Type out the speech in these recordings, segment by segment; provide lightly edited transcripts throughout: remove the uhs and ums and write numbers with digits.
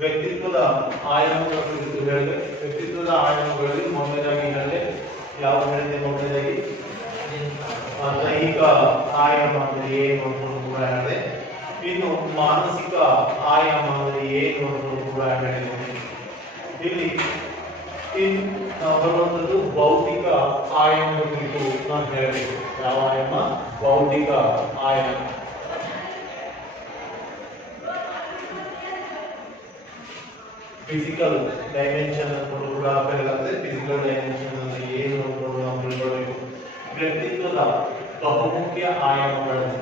ವ್ಯಕ್ತಿತ್ವದ ಆಯಾಮಗಳ ಕುರಿತು ಹೇಳಿದೆ. ವ್ಯಕ್ತಿತ್ವದ ಆಯಾಮಗಳಲ್ಲಿ ಮೊದಲನೇದಾಗಿ ಹೇಳಿದೆ, ಯಾವ ಹೇಳಿದೆ ಮೊದಲನೇದಾಗಿ ದೈಹಿಕ ಆಯಾಮ ಅಂದ್ರೆ ಏನು ಅಂತ ಕೂಡ ಹೇಳಿದೆ. ಇನ್ನು ಮಾನಸಿಕ ಆಯಾಮ ಅಂದ್ರೆ ಏನು ಅಂತ ಕೂಡ ಹೇಳಿದೆ. ಇಲ್ಲಿ ಬರುವಂತದ್ದು ಭೌತಿಕ ಆಯಾಮದ ಕುರಿತು ನಾನು ಹೇಳಬೇಕು. ಯಾವ ಆಯಾಮ? ಭೌತಿಕ ಆಯಾಮ. ಫಿಸಿಕಲ್ ಡೈಮೆನ್ಷನ್ ಅಂತ ಕೂಡ ಕರೆಯಲಾಗುತ್ತೆ. ಫಿಸಿಕಲ್ ಡೈಮೆನ್ಷನ್ ಅಂದ್ರೆ ಏನು ಅಂತ ನಾವು ತಿಳ್ಕೊಳ್ಬೇಕು. ವ್ಯಕ್ತಿತ್ವದ ಬಹುಮುಖ್ಯ ಆಯಾಮಗಳಲ್ಲಿ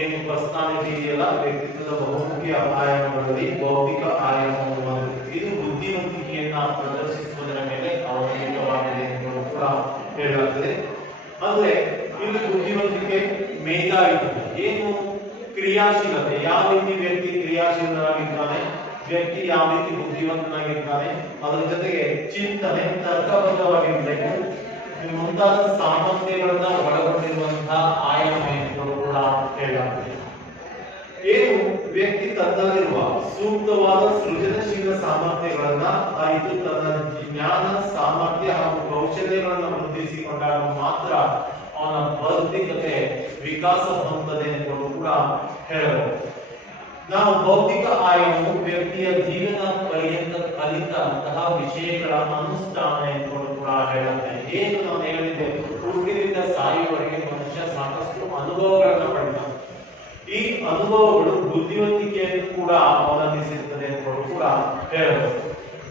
ಏನು ಪರ್ಸನಾಲಿಟಿ ಇದೆಯಲ್ಲ, ವ್ಯಕ್ತಿತ್ವದ ಬಹುಮುಖ್ಯ ಆಯಾಮಗಳಲ್ಲಿ ಭೌತಿಕ ಆಯಾಮ ಇದು ಬುದ್ಧಿವಂತಿಕೆಯನ್ನ ಪ್ರದರ್ಶಿಸುವುದರ ಮೇಲೆ ಅವಲಂಬಿತವಾಗಿದೆ ಎಂದು ಕೂಡ ಹೇಳಲಾಗುತ್ತದೆ. ಅಂದ್ರೆ ಇಲ್ಲಿ ಬುದ್ಧಿವಂತಿಕೆ ಮೇಧಾವಿತನ ಏನು ಕ್ರಿಯಾಶೀಲತೆ, ಯಾವ ರೀತಿ ವ್ಯಕ್ತಿ ಕ್ರಿಯಾಶೀಲನಾಗಿದ್ದಾನೆ, ವ್ಯಕ್ತಿ ಯಾವ ರೀತಿ ಬುದ್ಧಿವಂತನಾಗಿದ್ದಾನೆ, ಅದರ ಜೊತೆಗೆ ಚಿಂತನೆ ತರ್ಕಬದ್ಧವಾಗಿರಬೇಕು, ಮುಂತಾದ ಸಾಮರ್ಥ್ಯಗಳನ್ನ ಒಳಗೊಂಡಿರುವಂತಹ ಆಯಾಮ ಎಂದು ಕೂಡ ಹೇಳಲಾಗುತ್ತದೆ. ಏನು ವ್ಯಕ್ತಿ ತನ್ನಲ್ಲಿರುವ ಸೂಕ್ತವಾದ ಸೃಜನಶೀಲ ಸಾಮರ್ಥ್ಯಗಳನ್ನ ಅರಿತು ತನ್ನ ಜ್ಞಾನ ಸಾಮರ್ಥ್ಯ ಹಾಗೂ ಕೌಶಲ್ಯಗಳನ್ನು ವೃದ್ಧಿಸಿಕೊಂಡಾಗ ಮಾತ್ರ ಅವನ ಬೌದ್ಧಿಕತೆ ವಿಕಾಸ ಹೊಂದುತ್ತದೆ ಎಂದು ಕೂಡ ಹೇಳಬಹುದು. ನಾವು ಭೌತಿಕ ಆಯಾಮವು ವ್ಯಕ್ತಿಯ ಜೀವನ ಪರ್ಯಂತ ಕಲಿತಂತಹ ವಿಷಯಗಳ ಅನುಷ್ಠಾನ ಎಂದು ಕೂಡ ಹೇಳುತ್ತೆ. ಏನು ನಾನು ಹೇಳಿದೆ, ಹುಟ್ಟಿನಿಂದ ಸಾಯುವವರೆಗೆ ಮನುಷ್ಯ ಸಾಕಷ್ಟು ಅನುಭವಗಳನ್ನು ಪಡೆದ. ಈ ಅನುಭವಗಳು ಬುದ್ಧಿವಂತಿಕೆಯನ್ನು ಕೂಡ ಅವಲಂಬಿಸಿರುತ್ತದೆ ಎಂದು ಕೂಡ ಹೇಳಬಹುದು.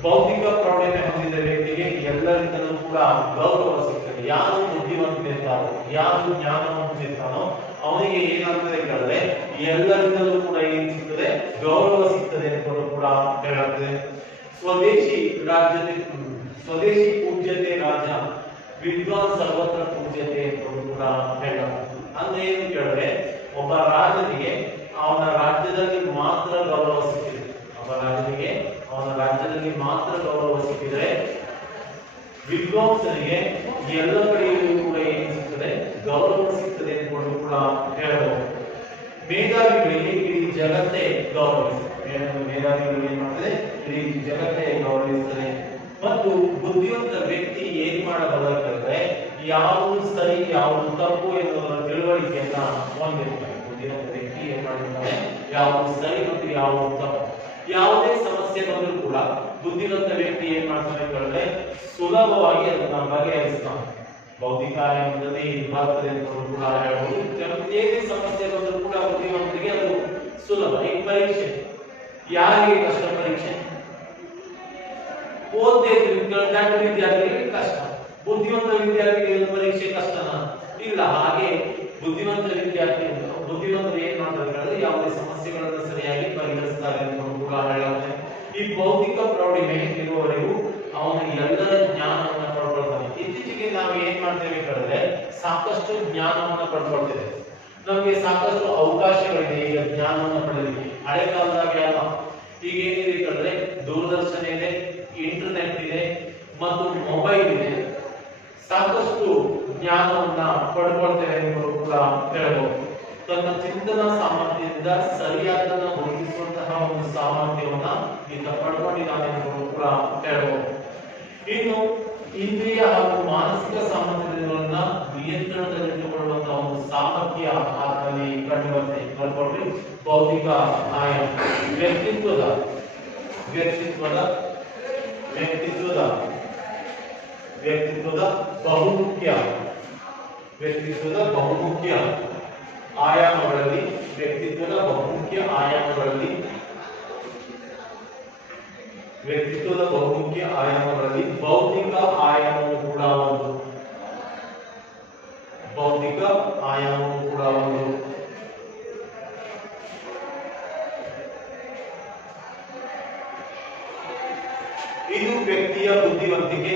ಭೌತಿಕ ಪ್ರೌಢಿಮೆ ಹೊಂದಿದ ವ್ಯಕ್ತಿಗೆ ಎಲ್ಲರಿಂದಲೂ ಕೂಡ ಗೌರವ ಸಿಗ್ತದೆ. ಯಾರು ಬುದ್ಧಿವಂತಿರ್ತಾರೋ, ಯಾರು ಜ್ಞಾನವನ್ನು ಹೊಂದಿರ್ತಾನೋ ಅವನಿಗೆ ಏನಾಗ್ತದೆ ಕೇಳಿದ್ರೆ ಎಲ್ಲರಿಂದಲೂ ಕೂಡ ಏನ್ ಸಿಗ್ತದೆ? ಗೌರವ ಸಿಗ್ತದೆ ಎಂದು ಕೂಡ ಹೇಳುತ್ತದೆ. ಸ್ವದೇಶಿ ಪೂಜ್ಯತೆ ರಾಜ, ವಿದ್ವಾನ್ ಸರ್ವತ್ರ ಪೂಜ್ಯತೆ ಎಂದು ಕೂಡ ಹೇಳುತ್ತದೆ. ಅಂದ್ರೆ ಏನು ಕೇಳಿದ್ರೆ ಒಬ್ಬ ರಾಜನಿಗೆ ಅವನ ರಾಜ್ಯದಲ್ಲಿ ಮಾತ್ರ ಗೌರವ ಸಿಕ್ಕಿದೆ. ಒಬ್ಬ ರಾಜನಿಗೆ ಅವನ ರಾಜ್ಯದಲ್ಲಿ ಮಾತ್ರ ಗೌರವ ಸಿಕ್ಕಿದ್ರೆ, ವಿದ್ವಾಂಸನಿಗೆ ಎಲ್ಲ ಕಡೆಯಲ್ಲೂ ಕೂಡ ಏನು ಸಿಗ್ತದೆ? ಗೌರವ ಸಿಗ್ತದೆ ಎಂದು ಕೂಡ ಹೇಳಬಹುದು. ಮೇಧಾವಿಗಳಿಗೆ ಇಡೀ ಜಗತ್ತೇ ಗೌರವಿಸುತ್ತದೆ. ಮೇಧಾವಿಗಳಿಗೆ ಏನ್ ಮಾಡ್ತದೆ? ಇಡೀ ಜಗತ್ತೇ ಗೌರವಿಸುತ್ತದೆ. ಮತ್ತು ಬುದ್ಧಿವಂತ ವ್ಯಕ್ತಿ ಏನ್ ಮಾಡಬಲ್ಲಂದ್ರೆ ಯಾವುದು ಸರಿ ಯಾವುದು ತಪ್ಪು ಎನ್ನುವುದರ ತಿಳುವಳಿಕೆಯನ್ನ ಹೊಂದಿರ್ತಾರೆ. ಬುದ್ಧಿವಂತ ವ್ಯಕ್ತಿ ಏನ್ ಮಾಡಿರ್ತಾನೆ? ಯಾವುದು ಸರಿ ಮತ್ತು ಯಾವುದು ತಪ್ಪು. ಯಾವುದೇ ಸಮಸ್ಯೆ ಬಂದರೂ ಕೂಡ ಬುದ್ಧಿವಂತ ವ್ಯಕ್ತಿ ಏನ್ ಮಾಡ್ತಾನೆ ಹೇಳಿದ್ರೆ ಸುಲಭವಾಗಿ ಅದನ್ನ ಬಗೆಹರಿಸ್ತಾನೆ. ಭೌತಿಕ ಆಯಾಮದಲ್ಲಿ ಬರ್ತದೆ ಅಂತ ಕೂಡ ಹೇಳಬಹುದು. ಏನೇ ಸಮಸ್ಯೆ ಬಂದರೂ ಕೂಡ ಬುದ್ಧಿವಂತರಿಗೆ ಅದು ಸುಲಭ. ಈ ಪರೀಕ್ಷೆ ಯಾರಿಗೆ ಕಷ್ಟ? ಪರೀಕ್ಷೆ ಓದ್ದೇ ವಿದ್ಯಾರ್ಥಿಗಳಿಗೆ ಕಷ್ಟ. ಬುದ್ಧಿವಂತ ವಿದ್ಯಾರ್ಥಿಗಳಿಗೆ ಪರೀಕ್ಷೆ ಕಷ್ಟನಾ? ಇಲ್ಲ. ಹಾಗೆ ಬುದ್ಧಿವಂತ ಬುದ್ಧಿವಂತರು ಏನ್ ಮಾಡ್ತಾರೆ? ಯಾವುದೇ ಸಮಸ್ಯೆಗಳನ್ನು ಸರಿಯಾಗಿ ಪರಿಹರಿಸ್ತಾರೆ ಅಂತ ಕೂಡ ಹೇಳುತ್ತೆ. ಈ ಭೌತಿಕ ಪ್ರೌಢಿಮೆ ಇರುವವರೆಗೂ ಅವನು ಎಲ್ಲರ ಜ್ಞಾನವನ್ನು ಪಡ್ಕೊಳ್ತಾನೆ. ಇತ್ತೀಚೆಗೆ ನಾವು ಏನ್ ಮಾಡ್ತೇವೆ ಹೇಳಿದ್ರೆ ಸಾಕಷ್ಟು ಜ್ಞಾನವನ್ನು ಪಡ್ಕೊಳ್ತೇವೆ. ನಮಗೆ ಸಾಕಷ್ಟು ಅವಕಾಶಗಳಿದೆ ಈಗ ಜ್ಞಾನವನ್ನು ಪಡೆಯಲಿಕ್ಕೆ. ಹಳೆ ಕಾಲದಾಗ ಅಲ್ಲ. ಈಗ ಏನಿದೆ ಹೇಳಿದ್ರೆ ದೂರದರ್ಶನ ಇದೆ, ಇಂಟರ್ನೆಟ್ ಇದೆ ಮತ್ತು ಮೊಬೈಲ್ ಇದೆ. ಸಾಕಷ್ಟು ಜ್ಞಾನವನ್ನ ಪಡ್ಕೊಳ್ತೇವೆ ಎಂದು ಕೂಡ ಹೇಳಬಹುದು. ತನ್ನ ಚಿಂತನಾ ಸಾಮರ್ಥ್ಯದಿಂದ ಸರಿಯಾದನ್ನ ಗುರುತಿಸುವಂತಹ ಒಂದು ಸಾಮರ್ಥ್ಯವನ್ನ ಈತ ಪಡ್ಕೊಂಡಿದ್ದಾನೆ ಎಂದು ಕೂಡ ಹೇಳಬಹುದು. ಇನ್ನು ಇಂದ್ರಿಯ ಹಾಗೂ ಮಾನಸಿಕ ಸಾಮರ್ಥ್ಯಗಳನ್ನ ನಿಯಂತ್ರಣದಲ್ಲಿಟ್ಟುಕೊಳ್ಳುವಂತಹ ಒಂದು ಸಾಮರ್ಥ್ಯ ಆತನಲ್ಲಿ ಕಂಡು ಬರ್ತದೆ. ಬರ್ಕೊಳ್ರಿ. ಭೌತಿಕ ಆಯಾಮ ವ್ಯಕ್ತಿತ್ವದ ಬಹುಮುಖ್ಯ ಆಯಾಮಗಳಲ್ಲಿ ಭೌತಿಕ ಆಯಾಮವು ಕೂಡ ಒಂದು. ಇದು ವ್ಯಕ್ತಿಯ ಬುದ್ಧಿವಂತಿಕೆ.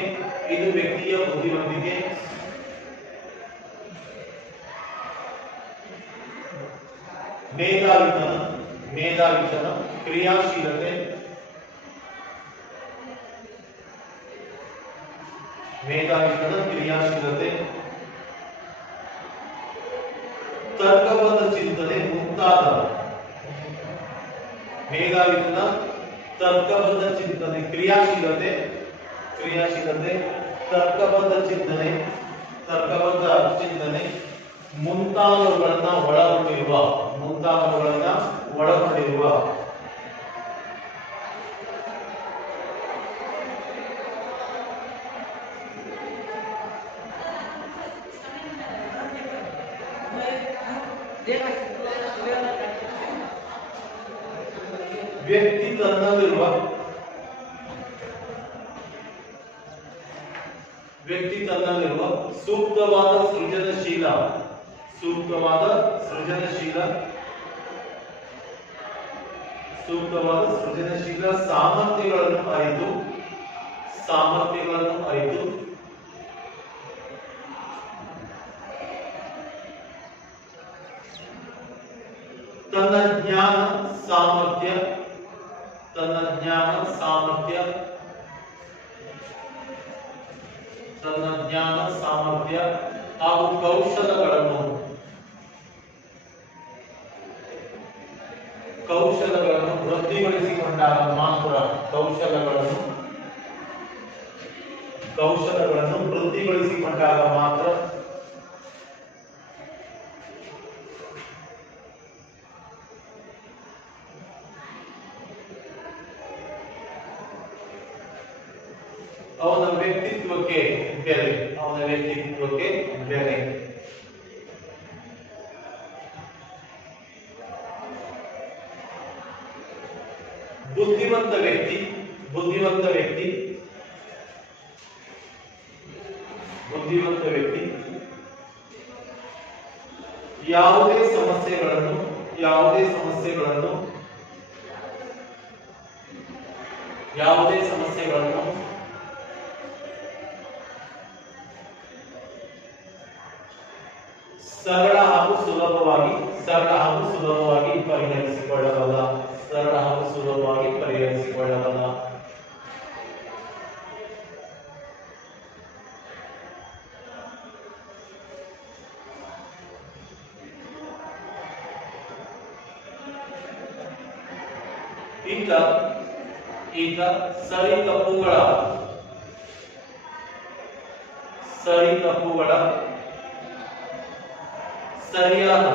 ಮೇಧಾವಿತನ, ಕ್ರಿಯಾಶೀಲತೆ, ತರ್ಕಬದ್ಧ ಚಿಂತನೆ ಮುಂತಾದ ಮೇಧಾವಿತನ ತರ್ಕಬದ್ಧ ಚಿಂತನೆ, ಕ್ರಿಯಾಶೀಲತೆ, ತರ್ಕಬದ್ಧ ಚಿಂತನೆ, ಮುಂತಾದವುಗಳನ್ನ ಒಳಗೊಂಡಿರುವ ವ್ಯಕ್ತಿ ತನ್ನಲ್ಲಿರುವ ಸೂಕ್ತವಾದ ಸೃಜನಶೀಲ ಸಾಮರ್ಥ್ಯಗಳನ್ನು ಅರಿತು ತನ್ನ ಜ್ಞಾನ ಸಾಮರ್ಥ್ಯ ಹಾಗೂ ಕೌಶಲಗಳನ್ನು ವೃದ್ಧಿಗೊಳಿಸಿಕೊಂಡಾಗ ಮಾತ್ರ ಅವನ ವ್ಯಕ್ತಿತ್ವಕ್ಕೆ ಬೆಲೆ. ಬುದ್ಧಿವಂತ ವ್ಯಕ್ತಿ ಯಾವುದೇ ಸಮಸ್ಯೆಗಳನ್ನು ಸರಳ ಹಾಗೂ ಸುಲಭವಾಗಿ ಪರಿಹರಿಸಿಕೊಳ್ಳಬಲ್ಲ. ಈತ ಸರಿ ತಪ್ಪುಗಳ ಸರಿಯಾದ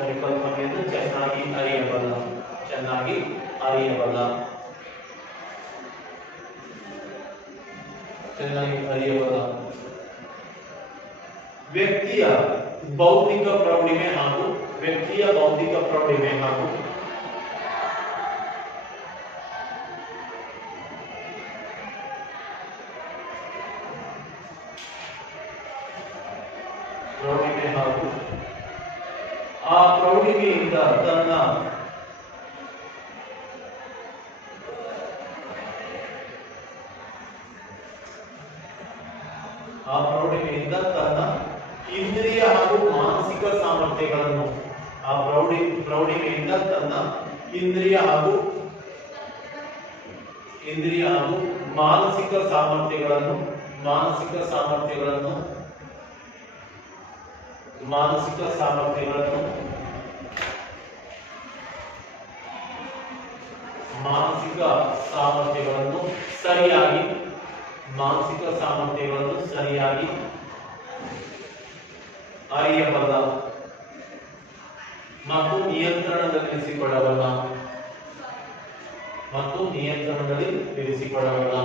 ಪರಿಕಲ್ಪನೆಯನ್ನು ಚೆನ್ನಾಗಿ ಅರಿಯಬಲ್ಲ. ವ್ಯಕ್ತಿಯ ಬೌದ್ಧಿಕ ಪ್ರೌಢಿಮೆ ಹಾಗೂ ಆ ಪ್ರೌಢಿಮೆಯಿಂದ ತನ್ನ ಇಂದ್ರಿಯ ಹಾಗೂ ಮಾನಸಿಕ ಸಾಮರ್ಥ್ಯಗಳನ್ನು ಸರಿಯಾಗಿ ಅರಿಯಬಲ್ಲ ಮತ್ತು ನಿಯಂತ್ರಣದಲ್ಲಿರಿಸಿಕೊಳ್ಳಬಲ್ಲ.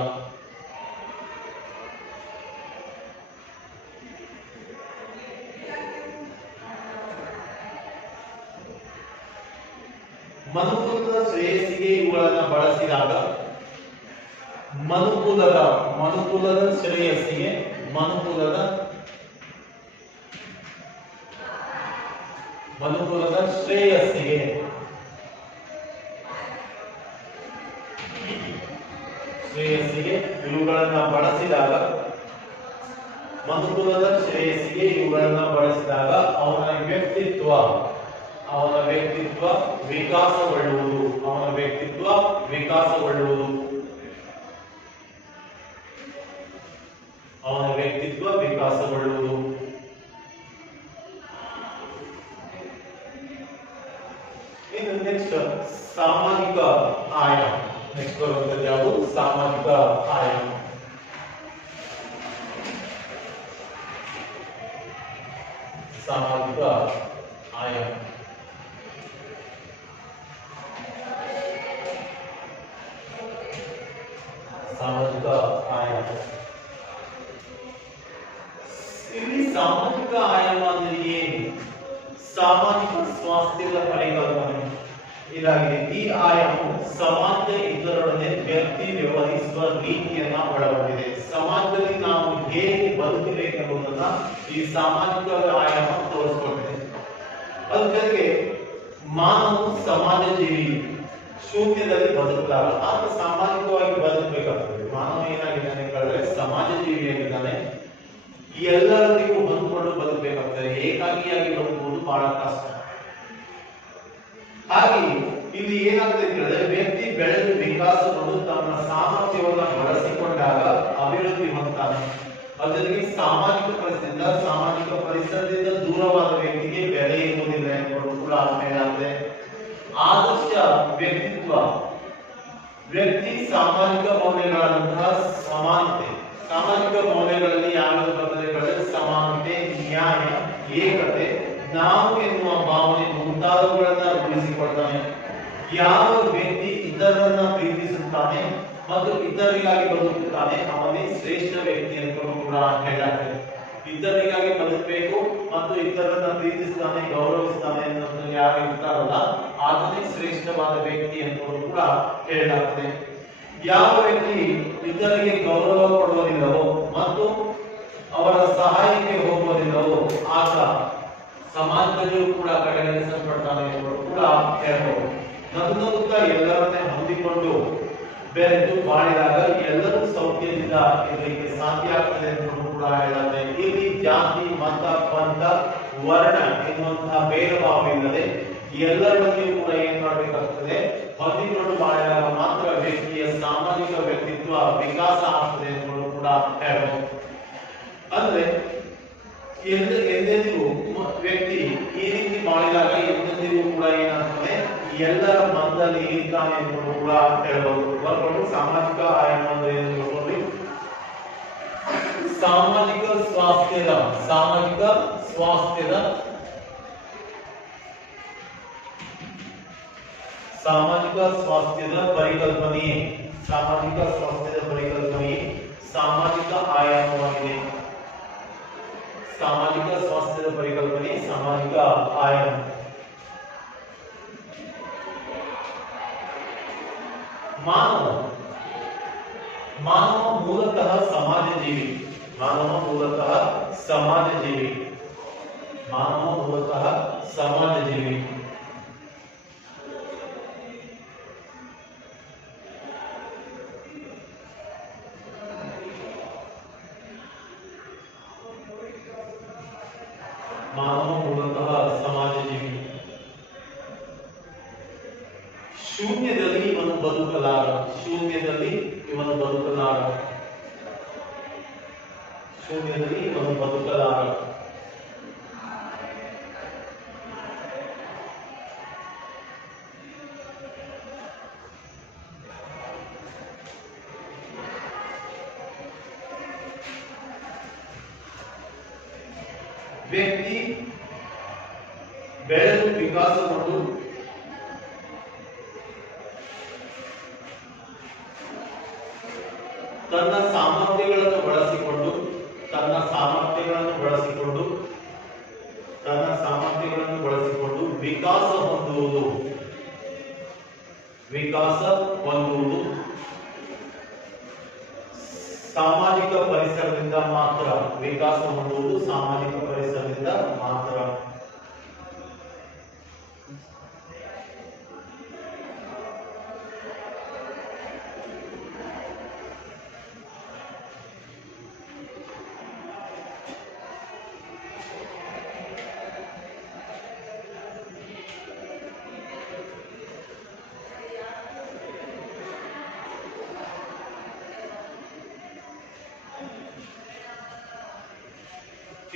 ಮನುಕುಲದ ಶ್ರೇಯಸ್ಸಿಗೆ ಇವುಗಳನ್ನು ಬಳಸಿದಾಗ ಮನುಕುಲದ ಶ್ರೇಯಸ್ಸಿಗೆ ಇವುಗಳನ್ನು ಬಳಸಿದಾಗ ಅವನ ವ್ಯಕ್ತಿತ್ವ ಅವನ ವ್ಯಕ್ತಿತ್ವ ವಿಕಾಸಗೊಳ್ಳುವುದು. ಅವನ ವ್ಯಕ್ತಿತ್ವ ವಿಕಾಸಗೊಳ್ಳುವುದು. ಅವನ ವ್ಯಕ್ತಿತ್ವ ವಿಕಾಸಗೊಳ್ಳುವುದು. ಇನ್ನು ನೆಕ್ಸ್ಟ್ ಸಾಮಾಜಿಕ ಆಯಾಮ. ನೆಕ್ಸ್ಟ್ ಬರುವಂತದ್ದು ಯಾವುದು? ಸಾಮಾಜಿಕ ಆಯಾಮ. ಸಾಮಾಜಿಕ ಆಯಾಮ. ಸಾಮಾಜಿಕ ಆಯಾಮ. ಇಲ್ಲಿ ಸಾಮಾಜಿಕ ಆಯಾಮ ಅಂದ್ರೆ ಏನು? ಸಾಮಾಜಿಕ ಸ್ವಾಸ್ಥ್ಯದ ಪರಿಕಲ್ಪನೆ ಇದಾಗಿದೆ. ಈ ಆಯಾಮವು ಸಮಾಜದ ಇತರರೊಡನೆ ವ್ಯಕ್ತಿ ವ್ಯವಹರಿಸುವ ರೀತಿಯನ್ನ ಒಳಗೊಂಡಿದೆ. ಸಮಾಜದಲ್ಲಿ ನಾವು ಹೇಗೆ ಬದುಕಬೇಕೆಂಬುದನ್ನ ಈ ಸಾಮಾಜಿಕ ಆಯಾಮ ತೋರಿಸಿಕೊಂಡಿದೆ. ಅದ್ರ ಜೊತೆಗೆ ಮಾನವ ಸಮಾಜ ಜೀವಿ, ಶೂನ್ಯದಲ್ಲಿ ಬದುಕಲಾರ. ಆತ ಸಾಮಾಜಿಕವಾಗಿ ಬದುಕಬೇಕಾಗ್ತದೆ. ಮಾನವ ಏನಾಗಿದ್ದಾನೆ ಹೇಳಿದ್ರೆ ಸಮಾಜ ಜೀವಿಯಾಗಿದ್ದಾನೆ. ಎಲ್ಲರಿಗೂ ಹೊಂದ್ಕೊಂಡು ಬದುಕಬೇಕಾಗ್ತದೆ. ಏಕಾಂಗಿಯಾಗಿ ಬದುಕುವುದು ಬಹಳ ಕಷ್ಟ. ಹಾಗೆ ಇಲ್ಲಿ ಏನಾಗ್ತದೆ ಹೇಳಿದ್ರೆ ವ್ಯಕ್ತಿ ಬೆಳೆದು ವಿಕಾಸಗೊಂಡು ತನ್ನ ಸಾಮರ್ಥ್ಯವನ್ನು ಬಳಸಿಕೊಂಡಾಗ ಅಭಿವೃದ್ಧಿ ಹೊಂದುತ್ತಾನೆ. ಅದರಲ್ಲಿ ಸಾಮಾಜಿಕ ಪರಿಸರದಿಂದ ದೂರವಾದ ವ್ಯಕ್ತಿಗೆ ಬೆಲೆ ಇರುವುದಿಲ್ಲ ಎಂಬುದು ಕೂಡ ಹೇಳಲಾಗಿದೆ. ಆದರ್ಶ ವ್ಯಕ್ತಿತ್ವ ವ್ಯಕ್ತಿ ಸಾಮಾಜಿಕ ಮೌಲ್ಯಗಳಂತಹ ಸಮಾನತೆ. ಸಾಮಾಜಿಕ ಮೌಲ್ಯಗಳಲ್ಲಿ ಯಾವ್ಯಾವ ಬರ್ತದೆ? ಸಮಾನತೆ, ನ್ಯಾಯ, ಏಕತೆ, ನಾವು ಎನ್ನುವ ಭಾವನೆ ಮುಂತಾದವುಗಳನ್ನ ರೂಢಿಸಿಕೊಳ್ತಾನೆ. ಯಾವ ವ್ಯಕ್ತಿ ಇತರರನ್ನ ಪ್ರೀತಿಸುತ್ತಾನೆ ಮತ್ತು ಇತರರಿಗಾಗಿ ಬದುಕುತ್ತಾನೆ ಅವನೇ ಶ್ರೇಷ್ಠ ವ್ಯಕ್ತಿ ಅಂತ ಕೂಡ ಹೇಳಲಾಗಿದೆ. ಇತರರಿಗಾಗಿ ಬದುಕಬೇಕು ಮತ್ತು ಇತರರನ್ನ ಪ್ರೀತಿಸ್ತಾನೆ, ಗೌರವಿಸ್ತಾನೆ ಅನ್ನೋದು ಯಾರು ಇರ್ತಾರಲ್ಲ ಆತನೇ ಶ್ರೇಷ್ಠವಾದ ವ್ಯಕ್ತಿ ಅಂತ ಕೂಡ ಹೇಳಲಾಗ್ತದೆ. ಯಾವ ವ್ಯಕ್ತಿ ಇತರರಿಗೆ ಗೌರವ ಕೊಡುವುದಿಲ್ಲವೋ ಮತ್ತು ಅವರ ಸಹಾಯಕ್ಕೆ ಹೋಗುವುದಿಲ್ಲವೋ ಆತ ಸಮಾಜದಲ್ಲಿಯೂ ಕೂಡ ಕಡೆಗಣಿಸಲ್ಪಡ್ತಾನೆ ಎಂದು ಕೂಡ ಹೇಳ್ಬೋದು. ನಗುತ್ತಾ ಎಲ್ಲರನ್ನೇ ಹೊಂದಿಕೊಂಡು ಬೆರೆತು ಬಾಳಿದಾಗ ಎಲ್ಲರೂ ಸೌಖ್ಯದಿಂದ ಇರಲಿಕ್ಕೆ ಸಾಧ್ಯ ಆಗ್ತದೆ ಎಂದು ಕೂಡ ಹೇಳುತ್ತೆ. ಇಲ್ಲಿ ಜಾತಿ, ಮತ, ಪಂಥ, ವರ್ಣ ಎನ್ನುವಂತಹ ಭೇದ ಭಾವ ಇಲ್ಲದೆ ಎಲ್ಲರಲ್ಲಿಯೂ ಕೂಡ ಏನ್ ಮಾಡಬೇಕಾಗ್ತದೆ? ಹೊಂದಿಕೊಂಡು ಬಾಳಿದಾಗ ಮಾತ್ರ ವ್ಯಕ್ತಿಯ ಸಾಮಾಜಿಕ ವ್ಯಕ್ತಿತ್ವ ವಿಕಾಸ ಆಗ್ತದೆ ಎಂದು ಕೂಡ ಹೇಳ್ಬೋದು. ಅಂದ್ರೆ ಎಂದೆಂದಿಗೂ ವ್ಯಕ್ತಿ ಈ ರೀತಿ ಬಾಳಿದಾಗ ಎಂದೆಂದಿಗೂ ಕೂಡ ಏನಾಗ್ತದೆ? ಎಲ್ಲರ ಮನದಲ್ಲಿ ಇರ್ತಾನೆ ಎಂದು ಕೂಡ ಹೇಳ್ಬೋದು. ಬರ್ಕೊಂಡು ಸಾಮಾಜಿಕ ಆಯಾಮ ಅಂದ್ರೆ ಏನು ನೋಡ್ಕೊಳ್ಳಿ. ಸಾಮಾಜಿಕ ಸ್ವಾಸ್ಥ್ಯದ ಪರಿಕಲ್ಪನೆ ಸಾಮಾಜಿಕ ಆಯಾಮವಾಗಿದೆ. ಸಾಮಾಜಿಕ ಸ್ವಾಸ್ಥ್ಯದ ಪರಿಕಲ್ಪನೆ ಸಾಮಾಜಿಕ ಆಯಾಮ. ಮಾನವ ಮೂಲತಃ ಸಮಾಜ ಜೀವಿ. ಶೂನ್ಯದಲ್ಲಿ ಇವನು ಬದುಕಲಾರ. ವ್ಯಕ್ತಿ ಬೆಳೆದು ವಿಕಾಸಗೊಂಡು ತನ್ನ ಸಾಮರ್ಥ್ಯಗಳನ್ನು ಬಳಸಿಕೊಂಡು ವಿಕಾಸ ಹೊಂದುವುದು ಸಾಮಾಜಿಕ ಪರಿಸರದಿಂದ ಮಾತ್ರ. ವಿಕಾಸ ಹೊಂದುವುದು ಸಾಮಾಜಿಕ ಪರಿಸರದಿಂದ ಮಾತ್ರ.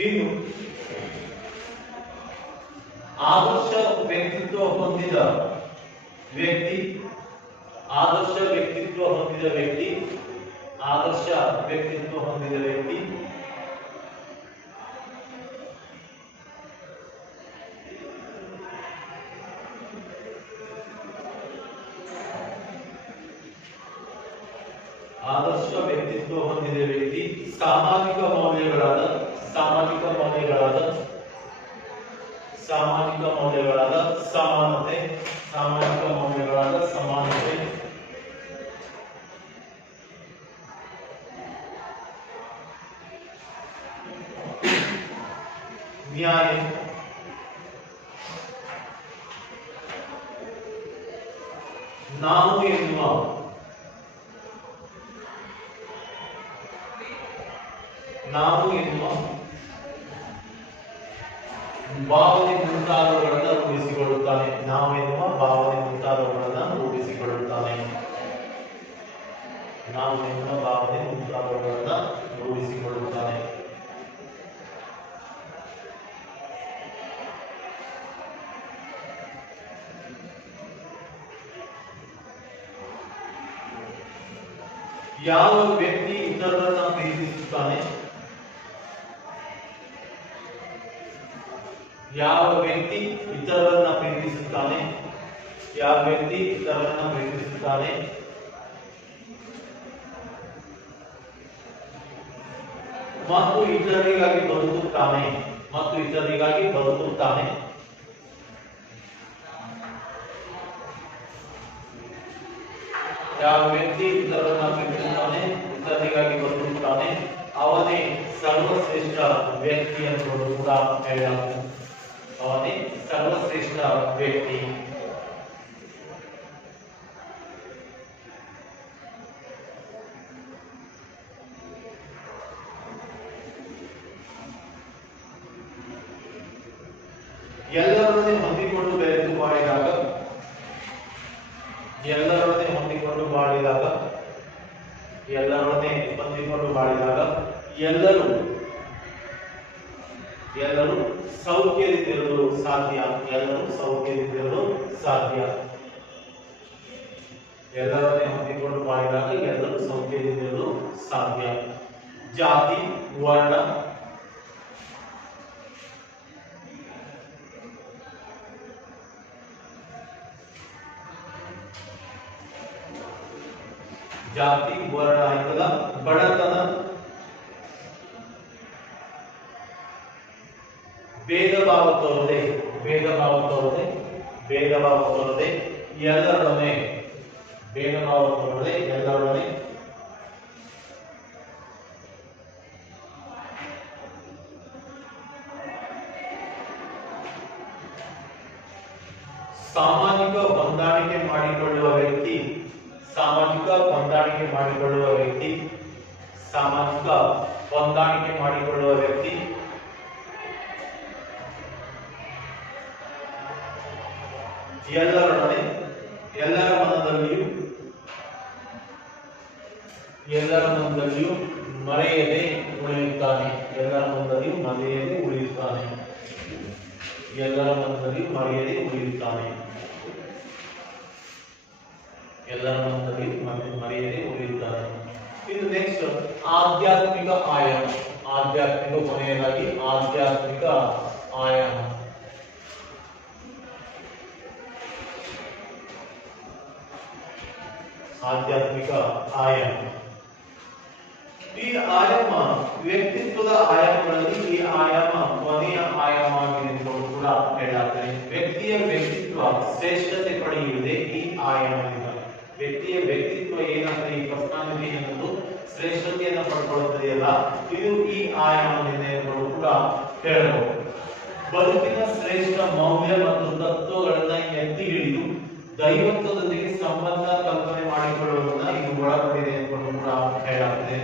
ಇನ್ನು ಆದರ್ಶ ವ್ಯಕ್ತಿತ್ವ ಹೊಂದಿದ ವ್ಯಕ್ತಿ ಆದರ್ಶ ವ್ಯಕ್ತಿತ್ವ ಹೊಂದಿದ ವ್ಯಕ್ತಿ ಆದರ್ಶ ವ್ಯಕ್ತಿತ್ವ ಹೊಂದಿದ ವ್ಯಕ್ತಿ ಆದರ್ಶ ವ್ಯಕ್ತಿತ್ವ ಹೊಂದಿದ ವ್ಯಕ್ತಿ ಸಾಮಾಜಿಕ ಮೌಲ್ಯಗಳಾದ ಸಮಾನತೆ ನ್ಯಾಯ ನಾವು ಎನ್ನುವ ಭಾವನೆ ಮುಂತಾದವುಗಳನ್ನು ರೂಢಿಸಿಕೊಳ್ಳುತ್ತಾನೆ ಯಾವ ವ್ಯಕ್ತಿ ಇತರರನ್ನು ಪ್ರೀತಿಸುತ್ತಾನೆ ಮತ್ತು ಇತರರಿಗಾಗಿ ಬದುಕುತ್ತಾನೆ ಯಾವ ವ್ಯಕ್ತಿ ಇತರರನ್ನು ಪ್ರೀತಿಸುತ್ತಾನೆ ಇತರರಿಗಾಗಿ ಬದುಕುತ್ತಾನೆ ಅವನೇ ಸರ್ವಶ್ರೇಷ್ಠ ವ್ಯಕ್ತಿ ಎಂದು ಕೂಡ ಹೇಳಲಾಗುತ್ತದೆ. ಅವನೇ ಸರ್ವಶ್ರೇಷ್ಠ ವ್ಯಕ್ತಿ. ಎಲ್ಲರೊಡನೆ ಹೊಂದಿಕೊಂಡು ಬೆರೆತು ಬಾಳಿದಾಗ ಎಲ್ಲರೂ ಸೌಖ್ಯದಿಂದಿರಲು ಸಾಧ್ಯ. ಎಲ್ಲರೊಡನೆ ಹೊಂದಿಕೊಂಡು ಬಾಳಿದಾಗ ಎಲ್ಲರೂ ಸೌಖ್ಯದಿಂದಿರಲು ಸಾಧ್ಯ. ಜಾತಿ ವರ್ಣ ಆಯ್ತದ. ಬಡತನ ಭೇದ ಭಾವ ತೋರದೆ ಎಲ್ಲರೊಡನೆ ಸಾಮಾಜಿಕ ಹೊಂದಾಣಿಕೆ ಮಾಡಿಕೊಳ್ಳುವ ವ್ಯಕ್ತಿ ಎಲ್ಲರ ಮನದಲ್ಲಿಯೂ ಮರೆಯದೆ ಉಳಿಯುತ್ತಾನೆ. ಇನ್ನು ನೆಕ್ಸ್ಟ್ ಆಧ್ಯಾತ್ಮಿಕ ಆಯಾಮ. ಕೊನೆಯದಾಗಿ ಆಧ್ಯಾತ್ಮಿಕ ಆಯಾಮ. ಈ ಆಯಾಮ ವ್ಯಕ್ತಿತ್ವದ ಆಯಾಮಗಳಲ್ಲಿ ಈ ಆಯಾಮ ಕೊನೆಯ ಆಯಾಮವಾಗಿದೆ ಎಂದು ಕೂಡ ಹೇಳಲಾಗುತ್ತದೆ. ವ್ಯಕ್ತಿಯ ವ್ಯಕ್ತಿತ್ವ ಶ್ರೇಷ್ಠತೆ ಪಡೆಯುವುದೇ ಈ ಆಯಾಮದಿಂದ. ವ್ಯಕ್ತಿಯ ವ್ಯಕ್ತಿತ್ವ ಏನಾದ್ರೆ ಈ ಪರ್ಸನಾಲಿಟಿ ಅನ್ನೋದು ಶ್ರೇಷ್ಠತೆಯನ್ನು ಪಡ್ಕೊಳ್ಳುತ್ತದೆಯಲ್ಲ, ಇದು ಈ ಆಯಾಮದಿಂದ ಎಂದು ಕೂಡ ಹೇಳಬಹುದು. ಬದುಕಿನ ಶ್ರೇಷ್ಠ ಮೌಲ್ಯ ಮತ್ತು ತತ್ವಗಳನ್ನ ಎತ್ತಿ ಹಿಡಿದು ದೈವತ್ವದೊಂದಿಗೆ ಸಂಬಂಧ ಕಲ್ಪನೆ ಮಾಡಿಕೊಳ್ಳುವುದನ್ನ ಇದು ಒಳಗೊಂಡಿದೆ ಎಂದು ಕೂಡ ಹೇಳಲಾಗುತ್ತದೆ.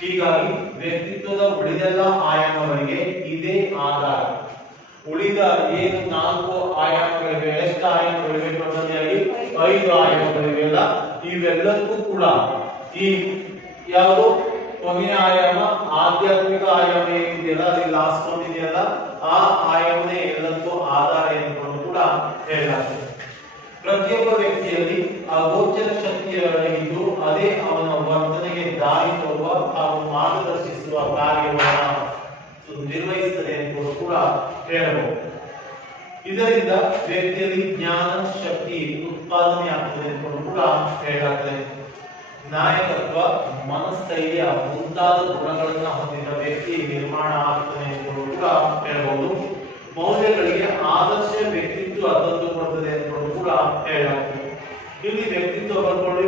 ಹೀಗಾಗಿ ವ್ಯಕ್ತಿತ್ವದ ಉಳಿದೆಲ್ಲ ಆಯಾಮಗಳಿಗೆ ಇದೇ ಆಧಾರ. ಉಳಿದ ಏನು 4 ಆಯಾಮಗಳಿವೆ, ಎಷ್ಟು ಆಯಾಮಗಳಿವೆ? ಟೋಟಲಿಯಾಗಿ 5 ಆಯಾಮಗಳಿವೆ ಅಲ್ಲ, ಇವೆಲ್ಲಕ್ಕೂ ಕೂಡ ಈ ಯಾವುದು ಕೊನೆಯ ಆಯಾಮ ಆಧ್ಯಾತ್ಮಿಕ ಆಯಾಮ ಏನಿದೆಯಲ್ಲ ಅದು ಲಾಸ್ಟ್ ಒಂದು ಇದೆಯಲ್ಲ ಆ ಆಯಾಮನೇ ಎಲ್ಲದಕ್ಕೂ ಆಧಾರ ಎಂದುಕೊಂಡು ಕೂಡ ಹೇಳಲಾಗ್ತದೆ. ಪ್ರತಿಯೊಬ್ಬ ವ್ಯಕ್ತಿಯಲ್ಲಿ ಅಗೋಚರ ಶಕ್ತಿಗಳಿದ್ದು ಅದೇ ಅವನ ವರ್ತನೆಗೆ ದಾರಿ ತೋರುವ ಹಾಗೂ ಮಾರ್ಗದರ್ಶಿಸುವ ಕಾರ್ಯವನ್ನು ನಿರ್ವಹಿಸುತ್ತದೆ ಎಂದು ಕೂಡ ಹೇಳಬಹುದು. ಇದರಿಂದ ವ್ಯಕ್ತಿಯಲ್ಲಿ ಜ್ಞಾನ ಶಕ್ತಿ ಉತ್ಪಾದನೆ ಆಗ್ತದೆ ಎಂದು ಕೂಡ ಹೇಳಲಾಗ್ತದೆ. ನಾಯಕತ್ವ, ಮನಸ್ಥೈರ್ಯ ಮುಂತಾದ ಗುಣಗಳನ್ನ ಹೊಂದಿದ ವ್ಯಕ್ತಿ ನಿರ್ಮಾಣ ಆಗ್ತದೆ ಎಂದು ಕೂಡ ಹೇಳಬಹುದು. ಮೌಲ್ಯಗಳಿಗೆ ಆದರ್ಶ ವ್ಯಕ್ತಿತ್ವ ತಂದು ಕೊಡುತ್ತದೆ ಎಂದು ಕೂಡ ಹೇಳಲಾಗ್ತದೆ. ಇಲ್ಲಿ ವ್ಯಕ್ತಿತ್ವ ಬರ್ಕೊಳ್ಳಿ.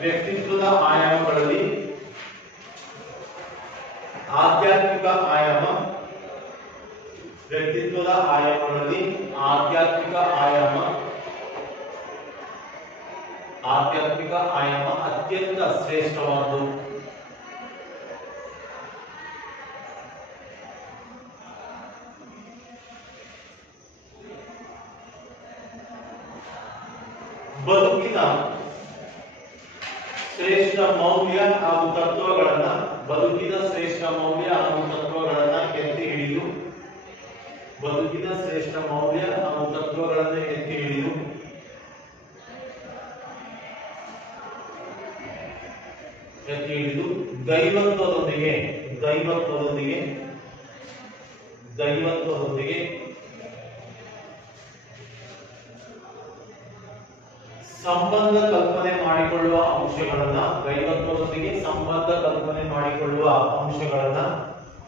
ವ್ಯಕ್ತಿತ್ವದ ಆಯಾಮಗಳಲ್ಲಿ ಆಧ್ಯಾತ್ಮಿಕ ಆಯಾಮ, ವ್ಯಕ್ತಿತ್ವದ ಆಯಾಮಗಳಲ್ಲಿ ಆಧ್ಯಾತ್ಮಿಕ ಆಯಾಮ ಅತ್ಯಂತ ಶ್ರೇಷ್ಠವಾದ್ದು. ಬದುಕಿನ ಶ್ರೇಷ್ಠ ಮೌಲ್ಯ ಹಾಗೂ ತತ್ವಗಳನ್ನ ಎತ್ತಿ ಹಿಡಿದು ದೈವತ್ವದೊಂದಿಗೆ ಸಂಬಂಧ ಕಲ್ಪನೆ ಮಾಡಿಕೊಳ್ಳುವ ಅಂಶಗಳನ್ನ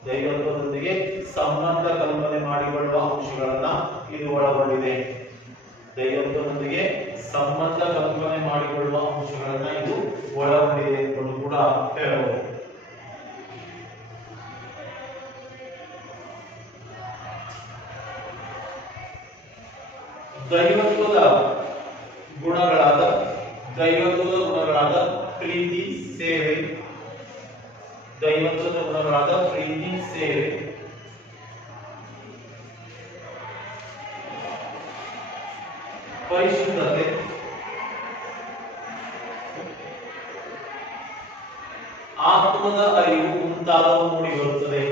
ದೈವತ್ವದೊಂದಿಗೆ ಸಂಬಂಧ ಕಲ್ಪನೆ ಮಾಡಿಕೊಳ್ಳುವ ಅಂಶಗಳನ್ನ ಇದು ಒಳಗೊಂಡಿದೆ. ದೈವತ್ವದೊಂದಿಗೆ ಸಂಬಂಧ ಕಲ್ಪನೆ ಮಾಡಿಕೊಳ್ಳುವ ಅಂಶಗಳನ್ನ ಇದು ಒಳಗೊಂಡಿದೆ ಎಂದು ಕೂಡ ಹೇಳಬಹುದು. ದೈವತ್ವದ ಗುಣಗಳಾದ ಪ್ರೀತಿ, ಸೇವೆ, ಪರಿಶುದ್ಧತೆ, ಆತ್ಮದ ಅರಿವು ಮುಂತಾದವು ಮೂಡಿಬರುತ್ತದೆ.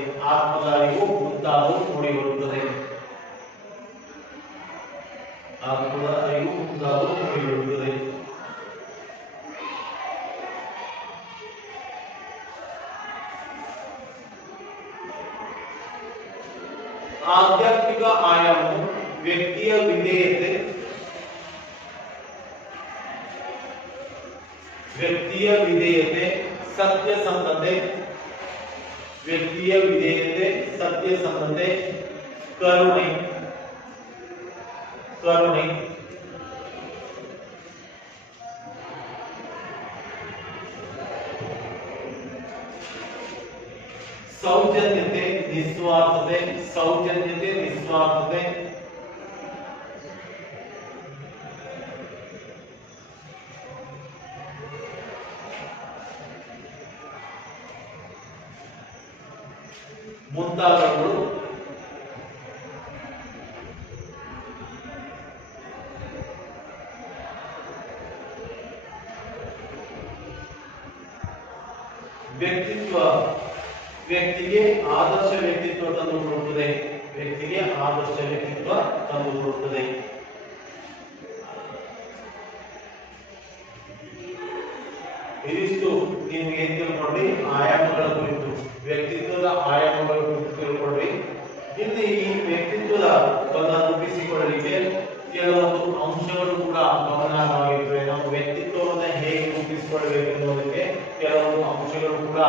ಆಧ್ಯಾತ್ಮಿಕ ಆಯಾಮವು ವ್ಯಕ್ತಿಯ ವಿಧೇಯತೆ, ಸತ್ಯಸಂಧತೆ, ಕರುಣೆ, ಸೌಜನ್ಯತೆ, ನಿಸ್ವಾರ್ಥತೆ, ಮುಂತಾದವುಗಳು ವ್ಯಕ್ತಿಗೆ ಆದರ್ಶ ವ್ಯಕ್ತಿತ್ವ ತಂದುಕೊಡುತ್ತದೆ. ಇದಿಷ್ಟು ನಿಮಗೆ ತಿಳ್ಕೊಂಡ್ರಿ ಆಯಾಮಗಳ ಕುರಿತು, ವ್ಯಕ್ತಿತ್ವದ ಆಯಾಮಗಳ ಕುರಿತು ತಿಳ್ಕೊಂಡ್ರಿ. ಇಲ್ಲಿ ಈ ವ್ಯಕ್ತಿತ್ವದ ರೂಪಿಸಿಕೊಳ್ಳಲಿಕ್ಕೆ ಕೆಲವೊಂದು ಅಂಶಗಳು ಕೂಡ ಗಮನಾರ್ಹವಾಗಿರ್ತವೆ. ನಾವು ವ್ಯಕ್ತಿತ್ವವನ್ನು ಹೇಗೆ ರೂಪಿಸಿಕೊಳ್ಳಬೇಕು ಎನ್ನುವುದಕ್ಕೆ ಕೆಲವೊಂದು ಅಂಶಗಳು ಕೂಡ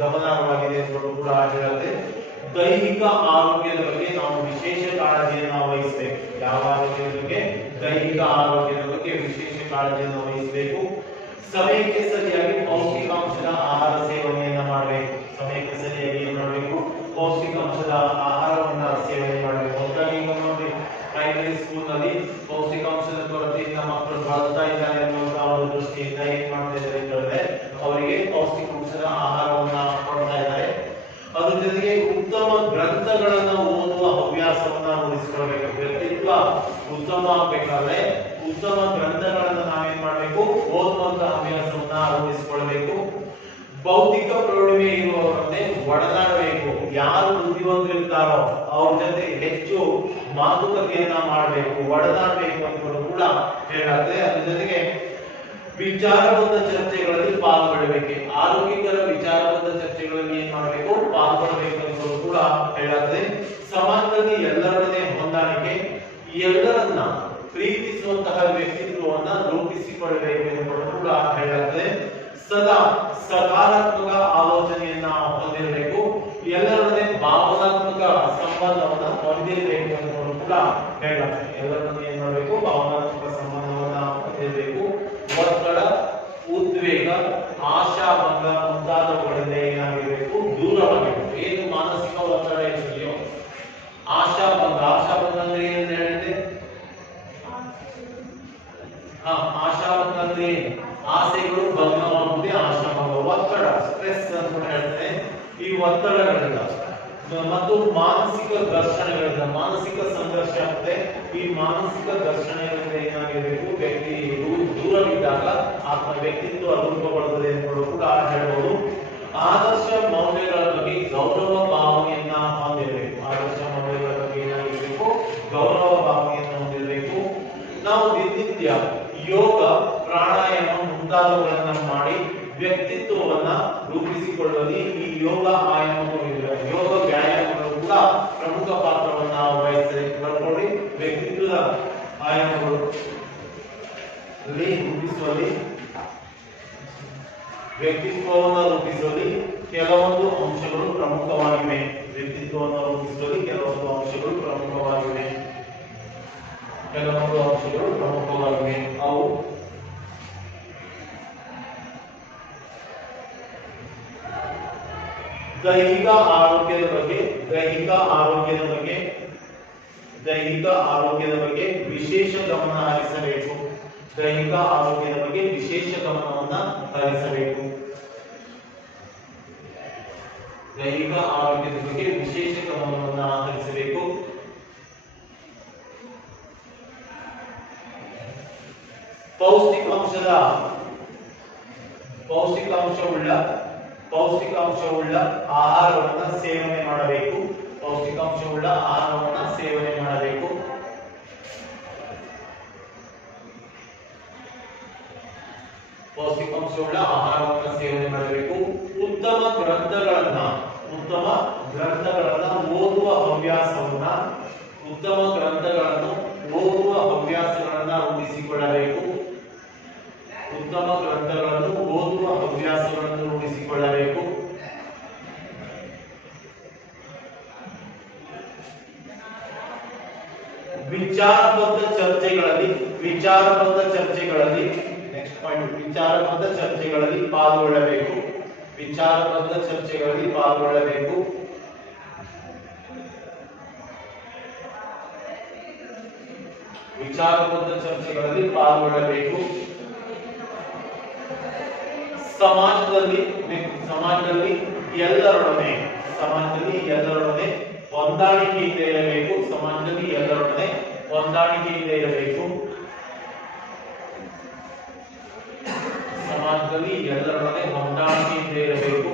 ಗಮನಾರ್ಹವಾಗಿದೆ ಎಂದು ಕೂಡ ಹೇಳುತ್ತೆ. ದೈಹಿಕ ಆರೋಗ್ಯದ ಬಗ್ಗೆ ನಾವು ವಿಶೇಷ ಕಾಳಜಿಯನ್ನು ವಹಿಸಬೇಕು. ಯಾವ ಆರೋಗ್ಯದ ಬಗ್ಗೆ? ದೈಹಿಕ ಆರೋಗ್ಯದ ಬಗ್ಗೆ ವಿಶೇಷ ಕಾಳಜಿಯನ್ನು ವಹಿಸಬೇಕು. ಸಮಯಕ್ಕೆ ಸರಿಯಾಗಿ ಪೌಷ್ಟಿಕಾಂಶದ ಆಹಾರ ಸೇವನೆಯನ್ನ ಮಾಡಬೇಕು. ಪೌಷ್ಟಿಕಾಂಶದ ಆಹಾರವನ್ನ ಸೇವನೆ ಮಾಡಬೇಕು. ಮೊದಲಾಗಿ ಈಗ ನೋಡಿ, ಪ್ರೈಮರಿ ಸ್ಕೂಲ್ ನಲ್ಲಿ ಪೌಷ್ಟಿಕಾಂಶದ ಕೊರತೆಯಿಂದ ಮಕ್ಕಳು ಬಳಲ್ತಾ ಇದ್ದಾರೆ ಅನ್ನುವಂತಹ ಒಂದು ದೃಷ್ಟಿಯಿಂದ ಏನ್ ಮಾಡ್ತಾ ಇದ್ದಾರೆ ಅಂತ ಹೇಳಿದ್ರೆ ಅವರಿಗೆ ಪೌಷ್ಟಿಕಾಂಶದ ಆಹಾರವನ್ನ ಕೊಡ್ತಾ ಇದ್ದಾರೆ. ಅದ್ರ ಜೊತೆಗೆ ಉತ್ತಮ ಗ್ರಂಥಗಳನ್ನ ಓದುವ ಹವ್ಯಾಸವನ್ನ ರೂಢಿಸಿಕೊಳ್ಳಬೇಕು. ವ್ಯಕ್ತಿತ್ವ ಉತ್ತಮ ಆಗ್ಬೇಕಾದ್ರೆ ಉತ್ತಮ ಗ್ರಂಥಗಳನ್ನು ನಾವೇನ್ ಮಾಡಬೇಕು, ಓದುವಂತ ಹವ್ಯಾಸವನ್ನ ಅಳವಡಿಸಿಕೊಳ್ಳಬೇಕು. ಬೌದ್ಧಿಕ ಪ್ರೌಢಿಮೆ ಇರುವವರನ್ನೇ ಒಡನಾಡಬೇಕು. ಯಾರು ಬುದ್ಧಿವಂತರಿರ್ತಾರೋ ಅವ್ರ ಜೊತೆ ಹೆಚ್ಚು ಮಾತುಕತೆಯನ್ನ ಮಾಡಬೇಕು, ಒಡನಾಡಬೇಕು ಅಂತ ಕೂಡ ಹೇಳುತ್ತೆ. ಅದ್ರ ಜೊತೆಗೆ ವಿಚಾರಬದ್ಧ ಚರ್ಚೆಗಳಲ್ಲಿ ಪಾಲ್ಗೊಳ್ಳಬೇಕು. ಆರೋಗ್ಯಕರ ವಿಚಾರಬದ್ಧ ಚರ್ಚೆಗಳಲ್ಲಿ ಏನ್ ಮಾಡಬೇಕು, ಪಾಲ್ಗೊಳ್ಳಬೇಕು ಅಂತ ಕೂಡ ಹೇಳುತ್ತೆ. ಸಮಾಜದಲ್ಲಿ ಎಲ್ಲರೊಡನೆ ಹೊಂದಾಣಿಕೆ, ಎಲ್ಲರನ್ನ ಪ್ರೀತಿಸುವಂತಹ ವ್ಯಕ್ತಿತ್ವವನ್ನ ರೂಪಿಸಿಕೊಳ್ಳಬೇಕು ಎಂದು ಕೂಡ ಹೇಳುತ್ತದೆ. ಸದಾ ಸಕಾರಾತ್ಮಕ ಆಲೋಚನೆಯನ್ನ ಹೊಂದಿರಬೇಕು. ಎಲ್ಲರೊಡನೆ ಭಾವನಾತ್ಮಕ ಸಂಬಂಧವನ್ನ ಹೊಂದಿರಬೇಕು ಎಂದು ಕೂಡ ಹೇಳುತ್ತೆ. ಎಲ್ಲರೊಡನೆ ಏನ್ ಮಾಡಬೇಕು, ಭಾವನಾತ್ಮಕ ಸಂಬಂಧವನ್ನ ಹೊಂದಿರಬೇಕು. ಒತ್ತಡ, ಉದ್ವೇಗ, ಆಶಾಭಂಗ ಮುಂತಾದವುಗಳಿಂದ ಏನಾಗಿರಬೇಕು, ದೂರವಾಗಿರಬೇಕು. ಏನು ಮಾನಸಿಕ ಒತ್ತಡ ಇದೆಯೋ, ಆಶಾಭಂಗ ಅಂದ್ರೆ ಏನು ಹೇಳಿದೆ? ಆಶಾಭಂಗ ಅಂದ್ರೆ ಆಸೆಗಳು ಭಂಗವಾಗುವುದೇ ಆಶಾಭಂಗ. ಒತ್ತಡ, ಸ್ಟ್ರೆಸ್ ಅಂತ ಹೇಳ್ತಾರೆ. ಈ ಒತ್ತಡಗಳಿಂದ ಮತ್ತು ಮಾನಸಿಕ ಘರ್ಷಣೆಗಳಿಂದ ಮಾನಸಿಕ ಸಂಘರ್ಷ ಆಗುತ್ತೆ. ಈ ಮಾನಸಿಕ ಘರ್ಷಣೆಗಳಿಂದ ಏನಾಗಿರಬೇಕು, ವ್ಯಕ್ತಿ ದೂರವಿದ್ದಾಗ ಆತ್ಮ ವ್ಯಕ್ತಿತ್ವ ರೂಪುಗೊಳ್ಳುತ್ತದೆ ಎಂದು ಕೂಡ ಹೇಳಬಹುದು. ಆದರ್ಶ ಮೌಲ್ಯಗಳ ಬಗ್ಗೆ ಗೌರವ ಭಾವನೆಯನ್ನ ಹೊಂದಿರಬೇಕು. ಆದರ್ಶ ಮೌಲ್ಯಗಳ ಬಗ್ಗೆ ಏನಾಗಿರಬೇಕು, ಗೌರವ ಭಾವನೆಯನ್ನು ಹೊಂದಿರಬೇಕು. ನಾವು ದಿನನಿತ್ಯ ಯೋಗ, ಪ್ರಾಣಾಯಾಮ ಮುಂತಾದವುಗಳನ್ನ ಮಾಡಿ ವ್ಯಕ್ತಿತ್ವವನ್ನ ರೂಪಿಸಿಕೊಳ್ಳುವಲ್ಲಿ ಈ ಯೋಗ ಆಯಾಮಗಳು, ಯೋಗ ವ್ಯಾಯಾಮಗಳು ಕೂಡ ಪ್ರಮುಖ ಪಾತ್ರವನ್ನ ವಹಿಸುತ್ತದೆ. ಬರ್ಕೊಳ್ಳಿ, ವ್ಯಕ್ತಿತ್ವದ ಆಯಾಮಗಳು ರೂಪಿಸುವಲ್ಲಿ, ವ್ಯಕ್ತಿತ್ವವನ್ನು ರೂಪಿಸುವಲ್ಲಿ ಕೆಲವೊಂದು ಅಂಶಗಳು ಪ್ರಮುಖವಾಗಿವೆ. ವ್ಯಕ್ತಿತ್ವವನ್ನು ರೂಪಿಸುವಲ್ಲಿ ಕೆಲವೊಂದು ಅಂಶಗಳು ಪ್ರಮುಖವಾಗಿವೆ. ಅವು ದೈಹಿಕ ಆರೋಗ್ಯದ ಬಗ್ಗೆ ವಿಶೇಷ ಗಮನ ಹರಿಸಬೇಕು. ದೈಹಿಕ ಆರೋಗ್ಯದ ಬಗ್ಗೆ ವಿಶೇಷ ಗಮನವನ್ನ ಹರಿಸಬೇಕು. ದೈಹಿಕ ಆರೋಗ್ಯದ ಬಗ್ಗೆ ವಿಶೇಷ ಗಮನವನ್ನ ಹರಿಸಬೇಕು. ಪೌಷ್ಟಿಕಾಂಶವುಳ್ಳ ಆಹಾರವನ್ನ ಸೇವನೆ ಮಾಡಬೇಕು. ಪೌಷ್ಟಿಕಾಂಶವುಳ್ಳ ಆಹಾರವನ್ನ ಸೇವನೆ ಮಾಡಬೇಕು. ಪೌಷ್ಟಿಕಾಂಶವುಳ್ಳ ಆಹಾರವನ್ನ ಸೇವನೆ ಮಾಡಬೇಕು. ಉತ್ತಮ ಗ್ರಂಥಗಳನ್ನ ಓದುವ ಹವ್ಯಾಸವನ್ನ ರೂಢಿಸಿಕೊಳ್ಳಬೇಕು. ಉತ್ತಮ ಗ್ರಂಥಗಳನ್ನು ಓದುವ ಹವ್ಯಾಸಗಳನ್ನು ರೂಢಿಸಿಕೊಳ್ಳಬೇಕು. ವಿಚಾರಬದ್ಧ ಚರ್ಚೆಗಳಲ್ಲಿ ನೆಕ್ಸ್ಟ್ ಪಾಯಿಂಟ್, ವಿಚಾರಬದ್ಧ ಚರ್ಚೆಗಳಲ್ಲಿ ಪಾಲ್ಗೊಳ್ಳಬೇಕು. ವಿಚಾರಬದ್ಧ ಚರ್ಚೆಗಳಲ್ಲಿ ಪಾಲ್ಗೊಳ್ಳಬೇಕು. ವಿಚಾರಬದ್ಧ ಚರ್ಚೆಗಳಲ್ಲಿ ಪಾಲ್ಗೊಳ್ಳಬೇಕು. ಸಮಾಜದಲ್ಲಿ ಎಲ್ಲರೊಡನೆ ಹೊಂದಾಣಿಕೆಯಿಂದ ಇರಬೇಕು. ಸಮಾಜದಲ್ಲಿ ಎಲ್ಲರೊಡನೆ ಹೊಂದಾಣಿಕೆಯಿಂದ ಇರಬೇಕು. ಸಮಾಜದಲ್ಲಿ ಎಲ್ಲರೊಡನೆ ಹೊಂದಾಣಿಕೆಯಿಂದ ಇರಬೇಕು.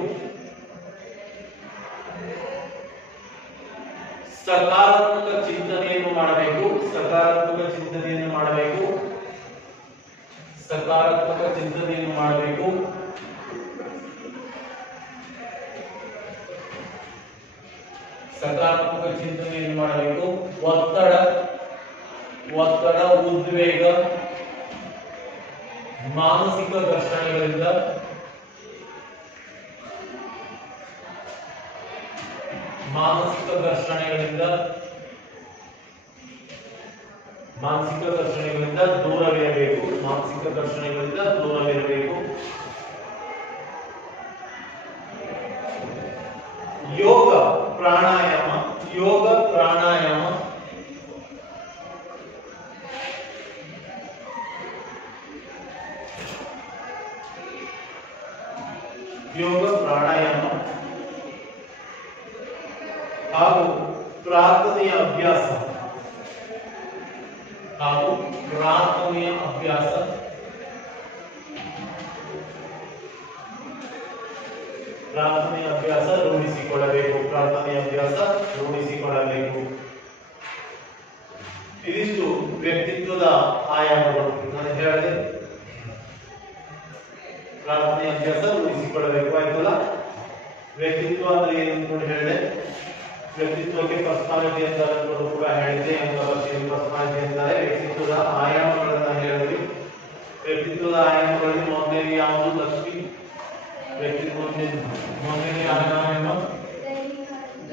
ಸಕಾರಾತ್ಮಕ ಚಿಂತನೆಯನ್ನು ಮಾಡಬೇಕು. ಸಕಾರಾತ್ಮಕ ಚಿಂತನೆಯನ್ನು ಮಾಡಬೇಕು. ಸಕಾರಾತ್ಮಕ ಚಿಂತನೆಯನ್ನು ಮಾಡಬೇಕು. ಸಕಾರಾತ್ಮಕ ಚಿಂತನೆಯನ್ನು ಮಾಡಬೇಕು. ಒತ್ತಡ, ಉದ್ವೇಗ, ಮಾನಸಿಕ ಘರ್ಷಣೆಗಳಿಂದ ದೂರವಿರಬೇಕು. ಯೋಗ ಪ್ರಾಣಾಯಾಮ ಯೋಗ ಪ್ರಾಣಾಯಾಮ ಹಾಗೂ ಪ್ರಾರ್ಥನೆಯ ಅಭ್ಯಾಸ ಹಾಗೂ ಪ್ರಾರ್ಥನೆಯ ಅಭ್ಯಾಸ ರೂಢಿಸಿಕೊಳ್ಳಬೇಕು. ಇದಿಷ್ಟು ವ್ಯಕ್ತಿತ್ವದ ಆಯಾಮಗಳು. ನಾನು ಹೇಳಿದೆ ಪ್ರಾರ್ಥನೆಯ ಅಭ್ಯಾಸ ರೂಢಿಸಿಕೊಳ್ಳಬೇಕು ಆಯ್ತಲ್ಲ. ವ್ಯಕ್ತಿತ್ವ ಅಂದ್ರೆ ಏನು ಅಂತ ಹೇಳಿದೆ. ವ್ಯಕ್ತಿತ್ವಕ್ಕೆ ಪರ್ಸನಾಲಿಟಿ ಅಂತ ಕೂಡ ಹೇಳಿದೆ. ಪರ್ಸನಾಲಿಟಿ ಅಂದರೆ ವ್ಯಕ್ತಿತ್ವದ ಆಯಾಮಗಳನ್ನ ಹೇಳಿದ್ವಿ. ವ್ಯಕ್ತಿತ್ವದ ಆಯಾಮಗಳಲ್ಲಿ ಮೊದಲನೇ ಯಾವುದು? ಲಕ್ಷ್ಮಿ. ಮೊದಲನೇ ಆಯಾಮ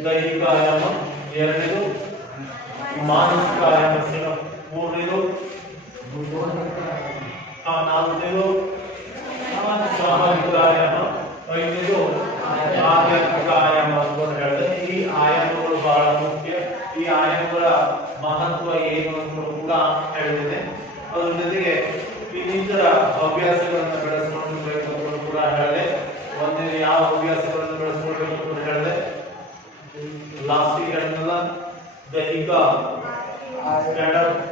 ದೈಹಿಕ ಆಯಾಮ, ಎರಡನೇದು ಮಾನಸಿಕ ಆಯಾಮ, ಮೂರನೇದು ನಾಲ್ಕನೇದು ಸಾಮಾಜಿಕ ಆಯಾಮ, ಐದನೇದು ಆಧ್ಯಾತ್ಮಿಕ ಆಯಾಮ ಅಂತ ಹೇಳಿದ್ರೆ ಈ ಆಯಾಮಗಳು ಬಹಳ ಮುಖ್ಯ. ಈ ಆಯಾಮಗಳ ಮಹತ್ವ ಏನು ಅಂತ ಕೂಡ ಹೇಳಿದ್ದೇನೆ. ಅದ್ರ ಜೊತೆಗೆ ಇನ್ನಿತರ ಹವ್ಯಾಸಗಳನ್ನು ಬೆಳೆಸ್ಕೊಳ್ಬೇಕು ಅಂತ ಕೂಡ ಹೇಳಿದೆ. ಒಂದೇ ಯಾವ ಹವ್ಯಾಸಗಳನ್ನು ಬೆಳೆಸ್ಕೊಳ್ಬೇಕು ಅಂತ ಹೇಳಿದೆ. ಲಾಸ್ಟಿಗೆ ಹೇಳಿದ್ನಲ್ಲ, ದೈಹಿಕ ಸ್ಟ್ಯಾಂಡರ್ಡ್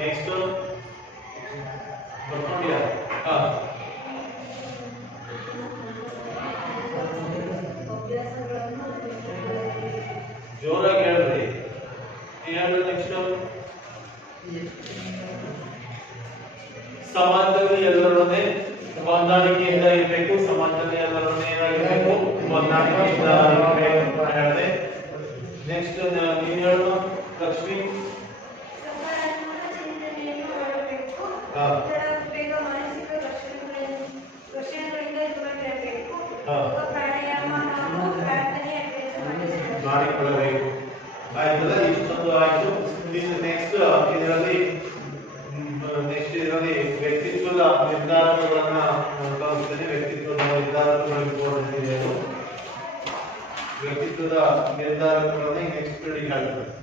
ನೆಕ್ಸ್ಟ್ ಬರ್ಕೊಂಡಿಯಾ? ಜೋರಾಗಿ ಹೇಳ್ರಿ. ನೆಕ್ಸ್ಟ್ ಸಮಾಜದಲ್ಲಿ ಎಲ್ಲರೊಡನೆ ಹೊಂದಾಣಿಕೆಯಿಂದ ಇರಬೇಕು. ಸಮಾಜದಲ್ಲಿ ಎಲ್ಲರೊಡನೆ ಏನಾಗಿರಬೇಕು? ಹೊಂದಾಣಿಕೆಯಿಂದ ಇರಬೇಕು ಅಂತ ಹೇಳಿದೆ. ನೆಕ್ಸ್ಟ್ ನೀನು ಹೇಳು ಲಕ್ಷ್ಮಿ. ಮಾಡಿಕೊಳ್ಳಬೇಕು ಆಯ್ತಲ್ಲ. ಇಷ್ಟೊಂದು ಆಯ್ತು. ನೆಕ್ಸ್ಟ್ ಇದರಲ್ಲಿ ವ್ಯಕ್ತಿತ್ವದ ನಿರ್ಧಾರಗಳನ್ನ ಕಲಿಸ್ತೇನೆ. ವ್ಯಕ್ತಿತ್ವದ ನಿರ್ಧಾರಗಳನ್ನು ವ್ಯಕ್ತಿತ್ವದ ನಿರ್ಧಾರಗಳನ್ನು ನೆಕ್ಸ್ಟ್ ಹೇಳ್ತೇನೆ.